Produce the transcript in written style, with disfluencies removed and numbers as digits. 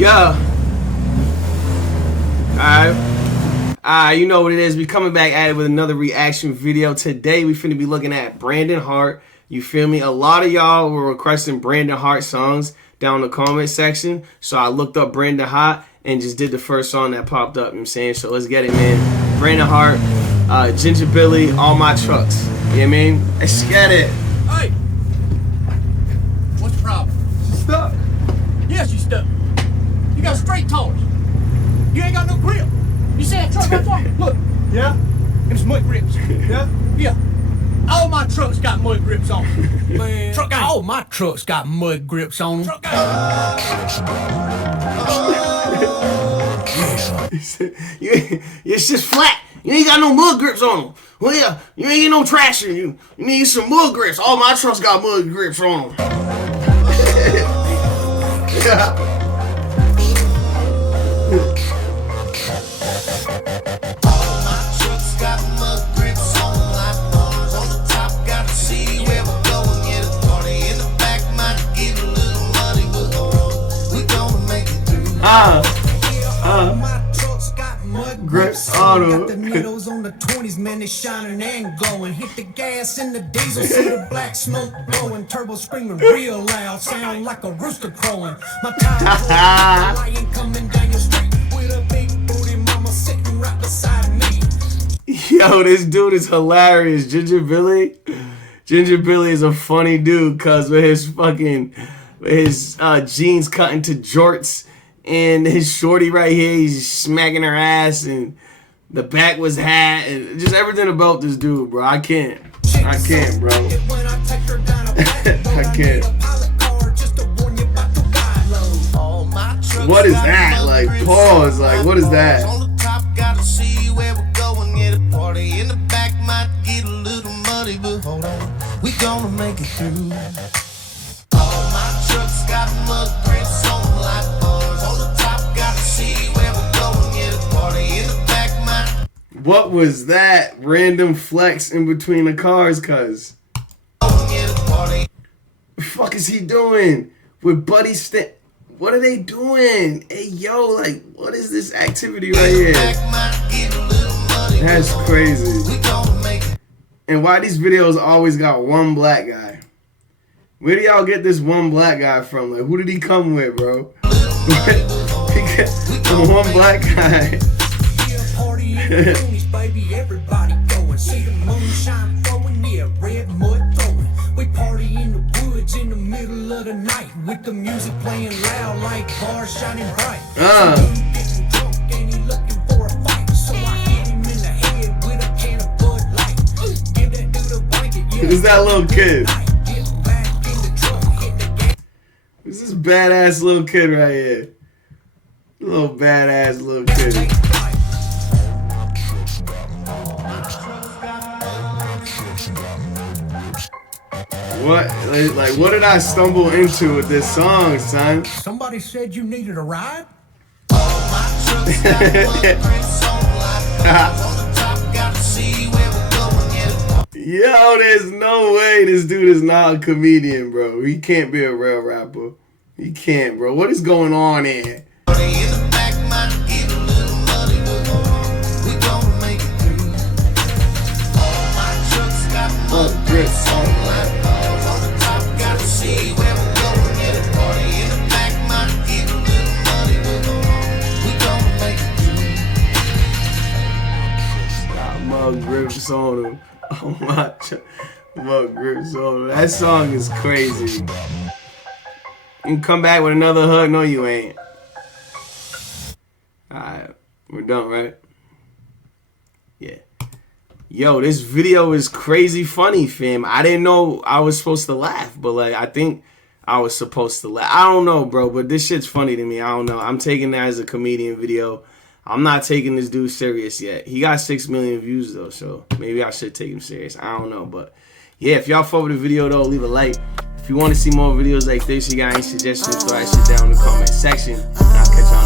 Yeah. Alright, you know what it is. We coming back at it with another reaction video. Today we finna be looking at Brandon Hart. You feel me? A lot of y'all were requesting Brandon Hart songs down in the comment section. So I looked up Brandon Hart and just did the first song that popped up, you know what I'm saying? So let's get it, man. Brandon Hart, Ginger Billy, All My Trucks. You know what I mean? Let's get it. Hey! What's the problem? She's stuck. Yeah, she's stuck. You got straight tires. You ain't got no grip. You see that truck that far? Look. Yeah? It's mud grips. Yeah? Yeah. All my trucks got mud grips on them. Man. All my trucks got mud grips on them. It's just flat. You ain't got no mud grips on them. Well, yeah, you ain't get no traction. You need some mud grips. All my trucks got mud grips on them. Yeah. Grips on them. Got the needles on the 20s, man, they shining and glowing. Hit the gas in the diesel, see the black smoke blowing. Turbo screaming real loud, sound like a rooster crowing. My tires lion coming down your street with a big booty mama sitting right beside me. Yo, this dude is hilarious. Ginger Billy. Ginger Billy is a funny dude, cause with his jeans cut into jorts. And his shorty right here, he's smacking her ass, and the back was hat, and just everything about this dude, bro. I can't, bro. I can't. What is that? Like, pause. Like, what is that? On the top, gotta see where we're going. Yeah, the party in the back might get a little muddy, but hold on, we gonna make it through. All my trucks got mud grips on like bars. What was that random flex in between the cars, cuz? What the fuck is he doing with Buddy What are they doing? Hey, yo, like, what is this activity right here? That's crazy. And why these videos always got one black guy? Where do y'all get this one black guy from? Like, who did he come with, bro? One black guy. Baby, everybody going, see the moonshine flowing, yeah, red mud throwing. We party in the woods in the middle of the night with the music playing loud like bars shining bright. Getting drunk and he looking for a fight, so I hit him in the head with a can of Bud Light. Give that dude a blanket, yeah. Who's that little kid? Who's this badass little kid right here? Little badass little kid. What, like, what did I stumble into with this song, son? Somebody said you needed a ride? Yo, there's no way this dude is not a comedian, bro. He can't be a real rapper. He can't, bro. What is going on here? Mug grips on him. Oh my, mug grips on him. That song is crazy. You can come back with another hook. No, you ain't. Alright, we're done, right? Yeah. Yo, this video is crazy funny, fam. I didn't know I was supposed to laugh, but like, I think I was supposed to laugh. I don't know, bro, but this shit's funny to me. I don't know. I'm taking that as a comedian video. I'm not taking this dude serious yet. He got 6 million views, though, so maybe I should take him serious. I don't know, but yeah, if y'all fuck with the video, though, leave a like. If you want to see more videos like this, you got any suggestions, throw that shit down in the comment section. And I'll catch y'all.